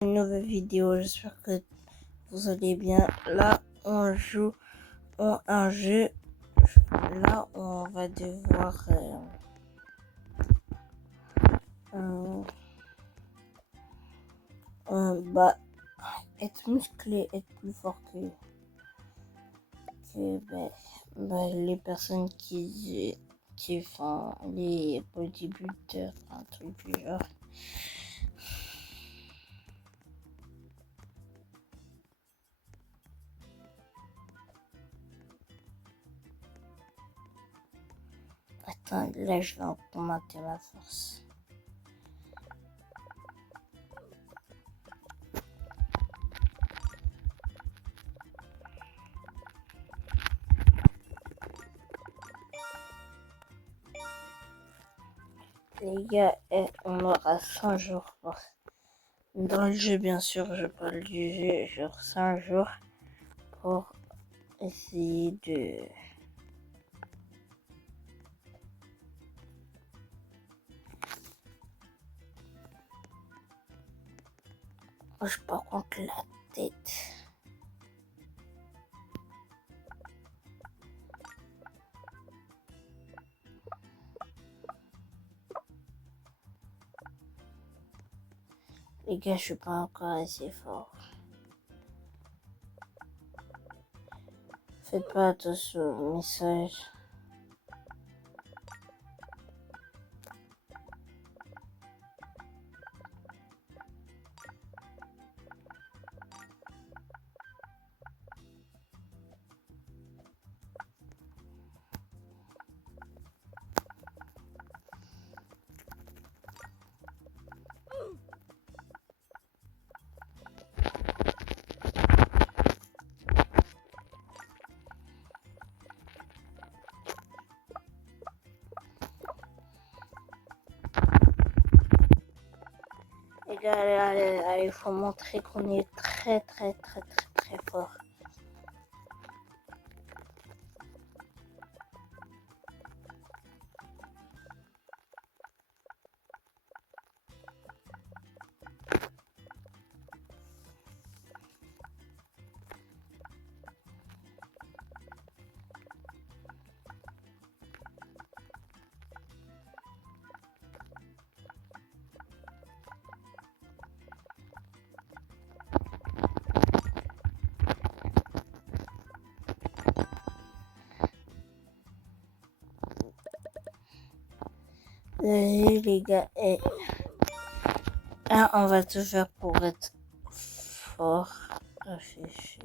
Une nouvelle vidéo, j'espère que vous allez bien. Là, on joue un jeu. Là, on va devoir bah, être musclé, être plus fort que les personnes qui font les bodybuilders, un truc du genre. Attends, là, je vais augmenter ma force. Les gars, on aura 100 jours dans le jeu, bien sûr, je parle du jeu, genre 100 jours pour essayer de... Oh, je pas contre la tête. Les gars, je suis pas encore assez fort. Faites pas attention aux messages. Les gars, allez, il faut montrer qu'on est très fort. Les gars, on va tout faire pour être fort. Réfléchir.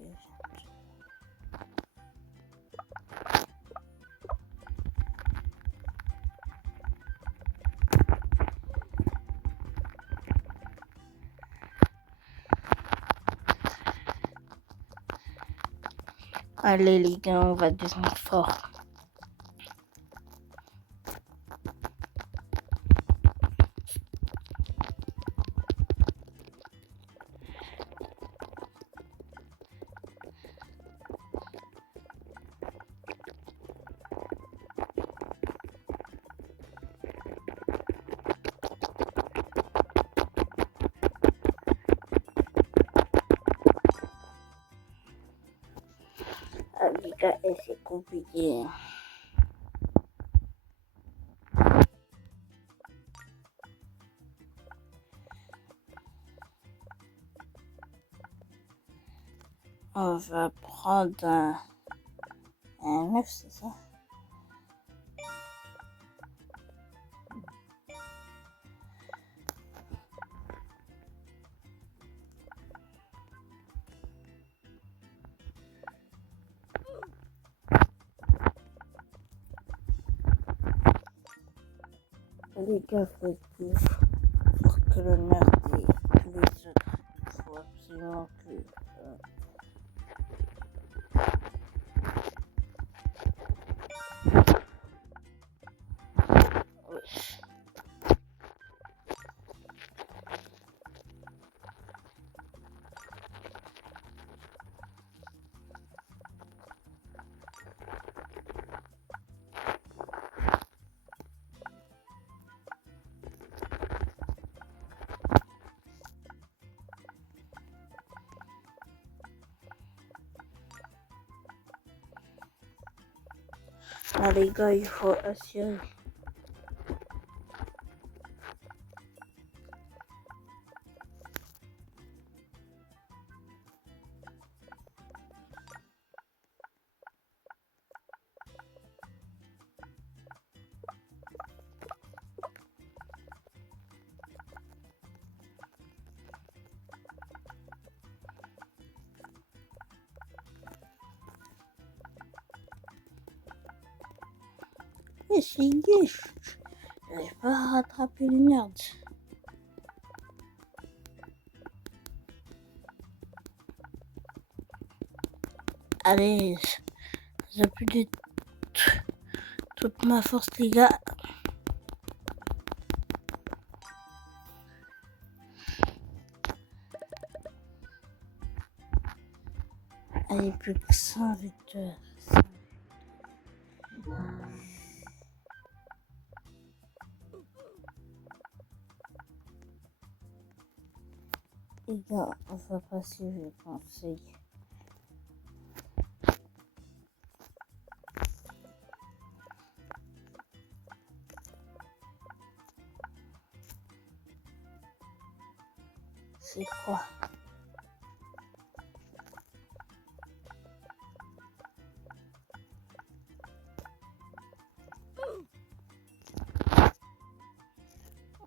Allez les gars, on va devenir fort. Ah, les gars, c'est compliqué. On va prendre un œuf, c'est ça? Les gars, faut être plus fort que le nerd et tous les autres. Il faut absolument que... Oui. Là les gars, il faut assurer. Mais c'est gay, j'arrive pas à rattraper les merdes. Allez, j'ai plus de toute ma force les gars. Allez, plus que 100 victoires. Les gars, on va passer le conseil. C'est quoi?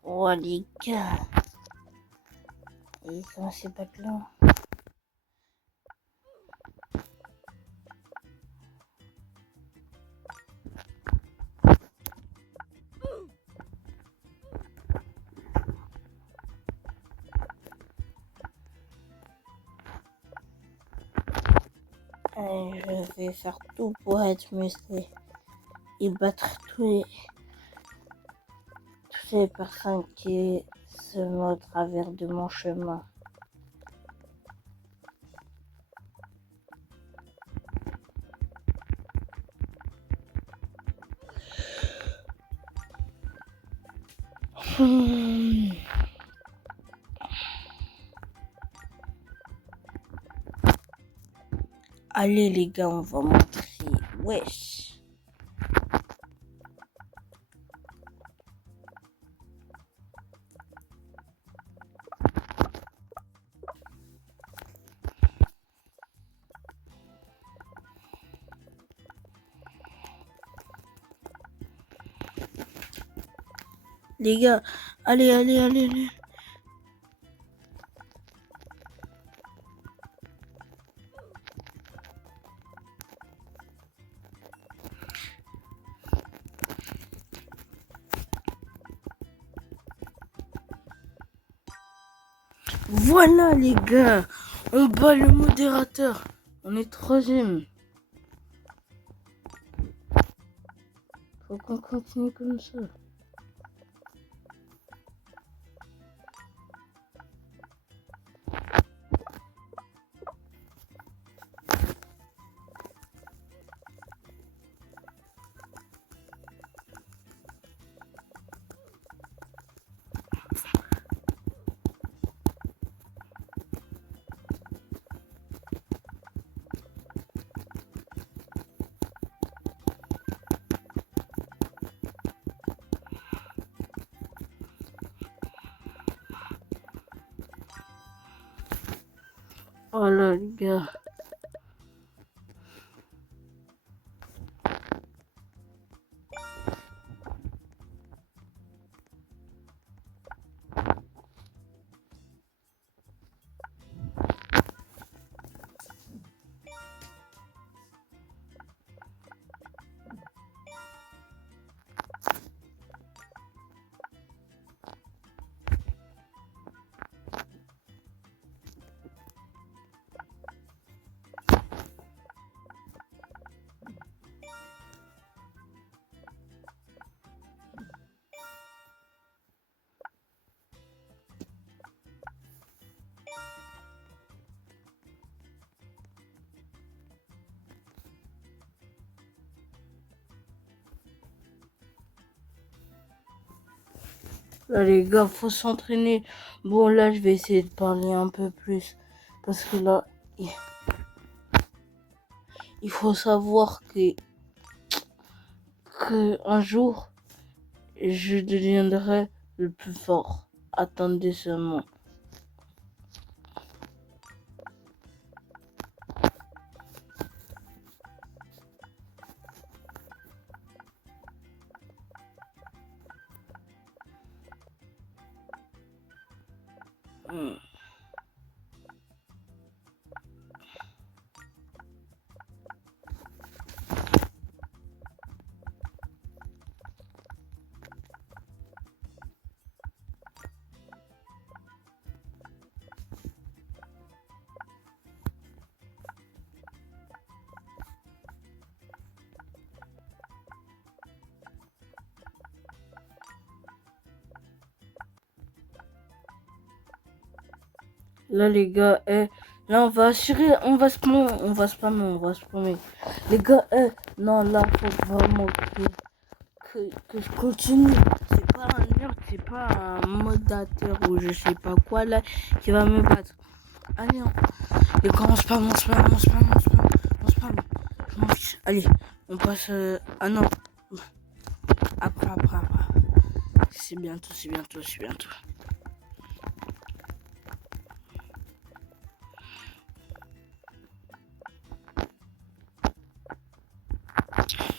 Oh les gars. Et comment c'est pas de là? Allez, je vais faire tout pour être musclé et battre toutes les personnes qui se mettent au travers de mon chemin. Allez les gars, on va montrer. Wesh. Les gars, allez. Voilà les gars, on bat le modérateur. On est troisième. Faut qu'on continue comme ça. Voilà les gars. Là les gars, faut s'entraîner. Bon là, je vais essayer de parler un peu plus. Parce que là, il faut savoir que que un jour, je deviendrai le plus fort. Attendez seulement. Hmm. Là, les gars, là, on va assurer, on va se promener. Les gars, non, là, faut vraiment que je continue. C'est pas un nerd, c'est pas un modérateur ou je sais pas quoi, là, qui va me battre. Allez, les gars, on spam. Je m'en fiche. Allez, on passe, ah non. Après. C'est bientôt.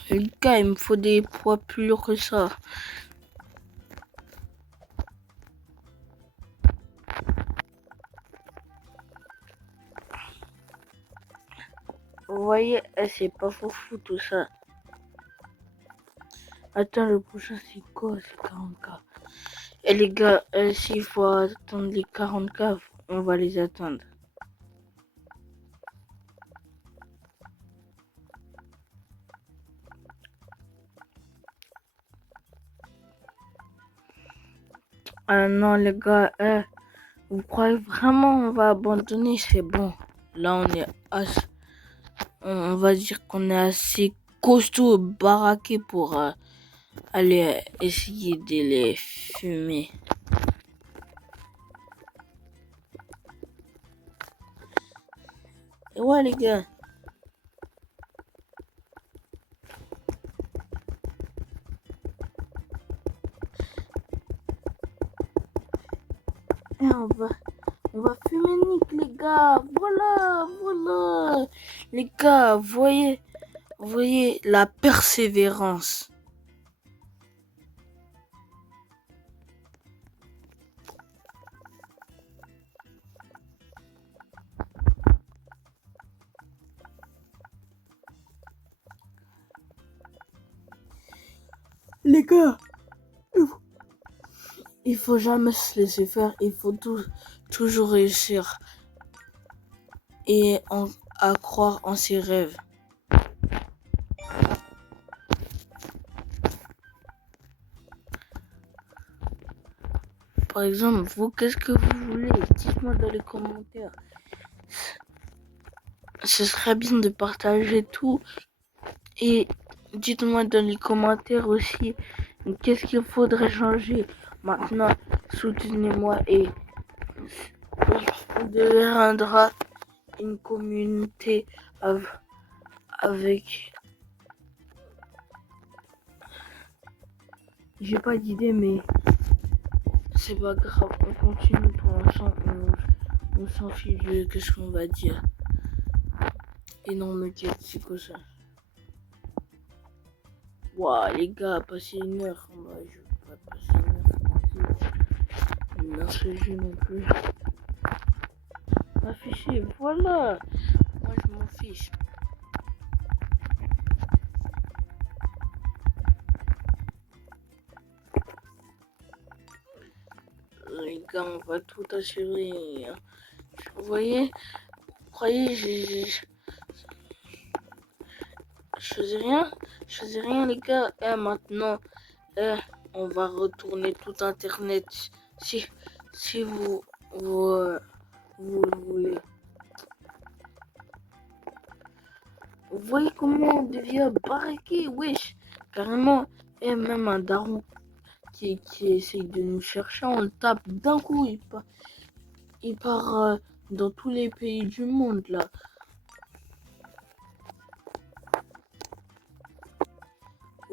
Les gars, il me faut des poids plus lourds que ça. Vous voyez, c'est pas fou tout ça. Attends, le prochain c'est quoi? C'est 40K. Et les gars, s'il faut attendre les 40K, on va les attendre. Ah non les gars, vous croyez vraiment on va abandonner? C'est bon. Là on est on va dire qu'on est assez costaud, baraqué pour aller essayer de les fumer. Et ouais les gars. Et on va fumer Nick les gars. Voilà. Les gars, voyez la persévérance. Les gars, il faut jamais se laisser faire, il faut toujours réussir et à croire en ses rêves. Par exemple, vous, qu'est-ce que vous voulez? Dites-moi dans les commentaires. Ce serait bien de partager tout et dites-moi dans les commentaires aussi qu'est-ce qu'il faudrait changer. Maintenant, soutenez-moi et on deviendra une communauté avec... J'ai pas d'idée, mais c'est pas grave, on continue pour l'instant, on s'en fiche de qu'est-ce qu'on va dire. Et non, me dire c'est quoi ça. Waouh, les gars, passer une heure, moi je veux pas passer une heure dans ce jeu non plus. Affiché, voilà. Moi je m'en fiche. Les gars, on va tout assurer. Vous voyez, croyez, je faisais rien les gars. Et maintenant, on va retourner tout internet si vous voulez. Vous voyez comment on devient baraqué, wesh. Carrément, et même un daron qui essaye de nous chercher, on le tape d'un coup, il part dans tous les pays du monde là.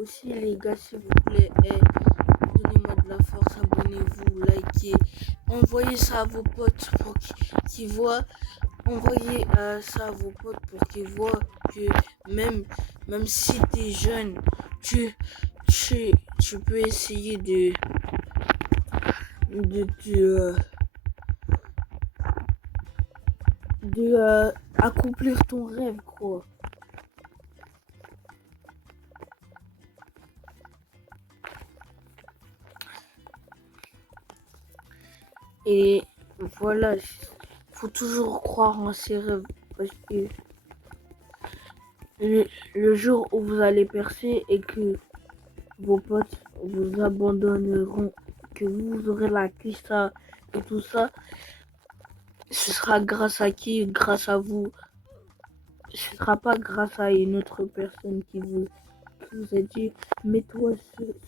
Aussi les gars, s'il vous plaît, donnez-moi de la force, abonnez-vous, likez, envoyez ça à vos potes pour qu'ils voient, envoyez ça à vos potes pour qu'ils voient que même si t'es jeune, tu, tu peux essayer de accomplir ton rêve, quoi. Et voilà, faut toujours croire en ses rêves parce que le jour où vous allez percer et que vos potes vous abandonneront, que vous aurez la cuisse et tout ça, ce sera grâce à qui? Grâce à vous. Ce sera pas grâce à une autre personne qui vous a dit mets-toi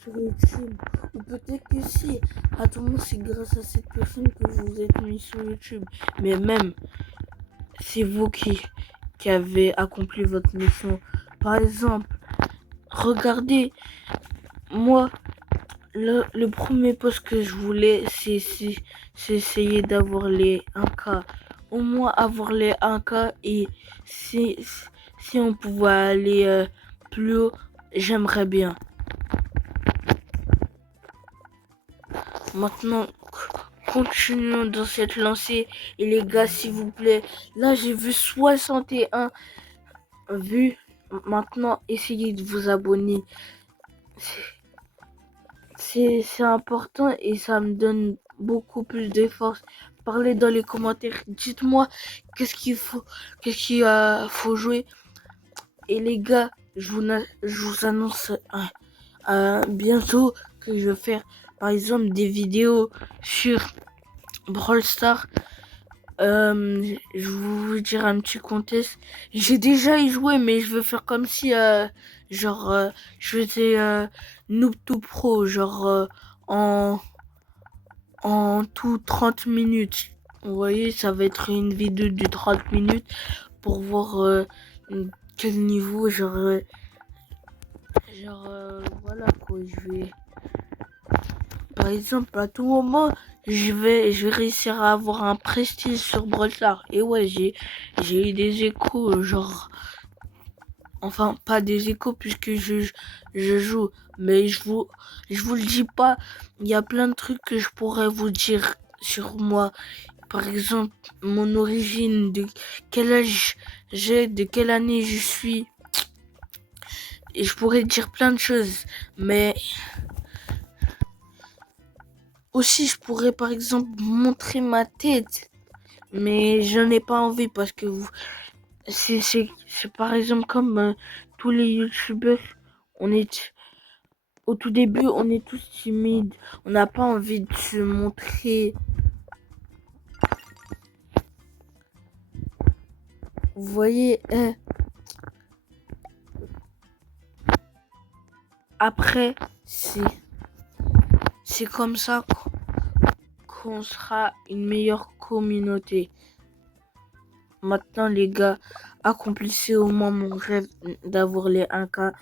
sur YouTube. Ou peut-être que si, à tout moment c'est grâce à cette personne que vous vous êtes mis sur YouTube. Mais même, c'est vous qui avez accompli votre mission. Par exemple, regardez, moi, le premier poste que je voulais, c'est essayer d'avoir les 1K. Au moins avoir les 1K et si on pouvait aller plus haut, j'aimerais bien. Maintenant, continuons dans cette lancée. Et les gars, s'il vous plaît, là j'ai vu 61 vues. Maintenant, essayez de vous abonner. C'est important et ça me donne beaucoup plus de force. Parlez dans les commentaires. Dites-moi qu'est-ce qu'il faut jouer. Et les gars, je vous annonce bientôt que je vais faire par exemple des vidéos sur Brawl Stars. Je vais vous dire un petit contest. J'ai déjà y joué, mais je veux faire comme si je faisais noob tout pro, en tout 30 minutes. Vous voyez, ça va être une vidéo de 30 minutes pour voir quel niveau, voilà quoi, je vais... Par exemple, à tout moment, je vais réussir à avoir un prestige sur Brawl Stars. Et ouais, j'ai eu des échos, enfin, pas des échos puisque je joue. Mais je vous le dis pas, il y a plein de trucs que je pourrais vous dire sur moi. Par exemple, mon origine, de quel âge j'ai, de quelle année je suis. Et je pourrais dire plein de choses. Mais aussi, je pourrais par exemple montrer ma tête. Mais je n'ai pas envie parce que c'est par exemple comme tous les youtubeurs. Au tout début, on est tous timides. On n'a pas envie de se montrer. Vous voyez, après, c'est comme ça qu'on sera une meilleure communauté. Maintenant, les gars, accomplissez au moins mon rêve d'avoir les 1K.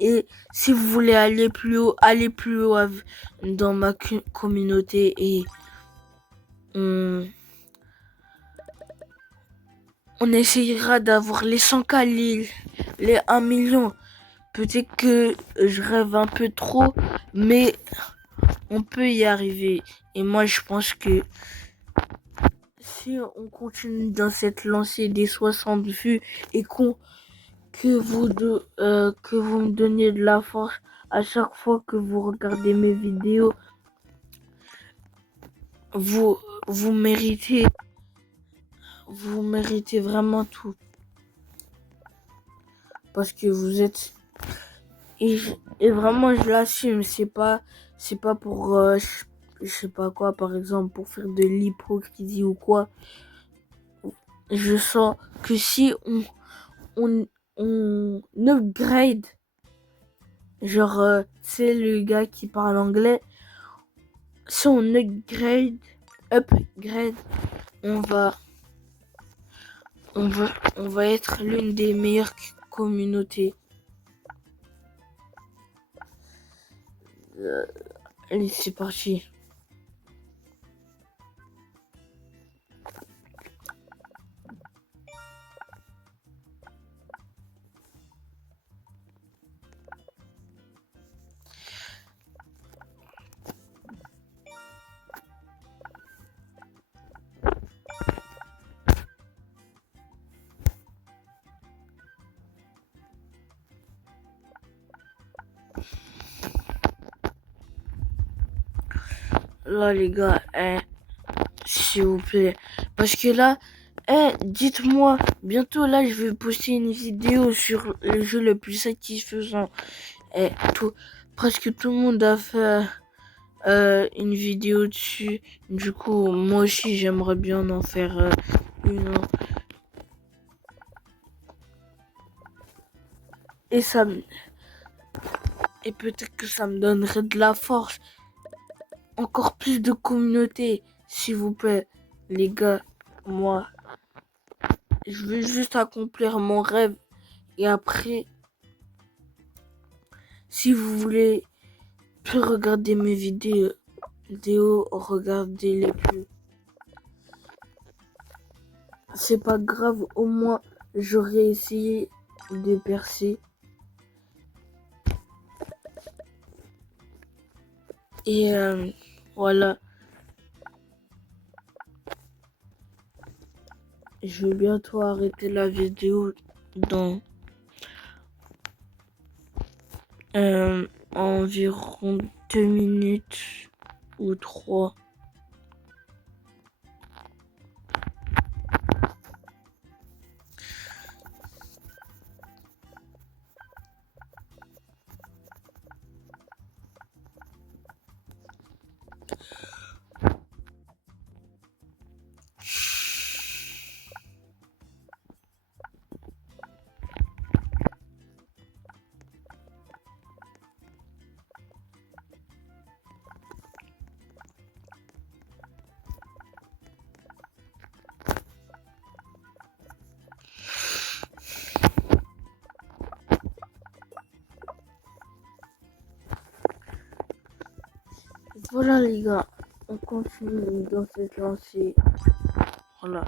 Et si vous voulez aller plus haut dans ma communauté et on essayera d'avoir les 100K, les 1 million. Peut-être que je rêve un peu trop, mais on peut y arriver. Et moi, je pense que si on continue dans cette lancée des 60 vues et que vous me donniez de la force à chaque fois que vous regardez mes vidéos, vous méritez vraiment tout parce que vous êtes et vraiment je l'assume, c'est pas pour je sais pas quoi, par exemple pour faire de l'hypocrisie ou quoi. Je sens que si on upgrade, c'est le gars qui parle anglais, si on upgrade, on va être l'une des meilleures communautés. Allez, c'est parti. Là, les gars, s'il vous plaît. Parce que là, dites-moi, bientôt là, je vais poster une vidéo sur le jeu le plus satisfaisant. Presque tout le monde a fait une vidéo dessus. Du coup, moi aussi, j'aimerais bien en faire une. Et ça, et peut-être que ça me donnerait de la force. Encore plus de communauté, s'il vous plaît, les gars. Moi, je veux juste accomplir mon rêve. Et après, si vous voulez plus regarder mes vidéos, regardez-les plus. C'est pas grave, au moins j'aurais essayé de percer. Et voilà. Je vais bientôt arrêter la vidéo dans environ 2 minutes ou 3. Voilà les gars, on continue dans cette lancée. Voilà.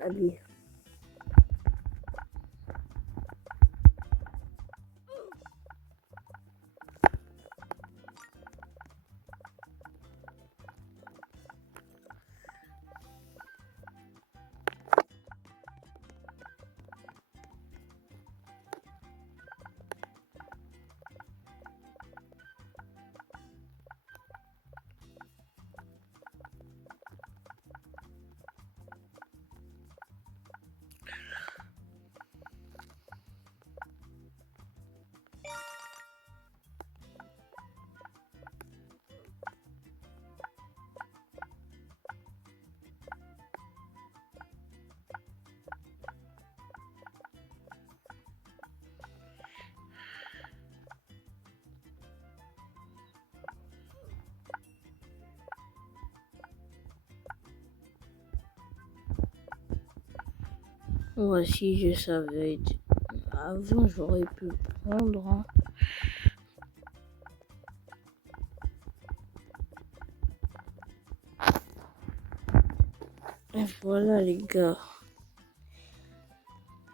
Allez. Moi aussi, je savais. Avant, j'aurais pu prendre. Hein. Et voilà, les gars.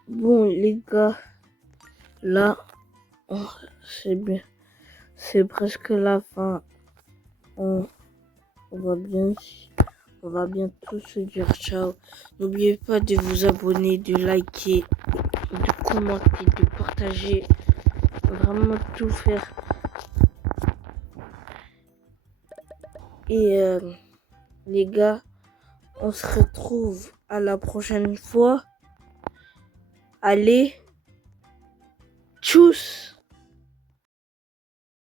Bon, les gars, là, c'est bien. C'est presque la fin. On va bientôt se dire ciao. N'oubliez pas de vous abonner, de liker, de commenter, de partager. Vraiment tout faire. Et les gars, on se retrouve à la prochaine fois. Allez, tchuss!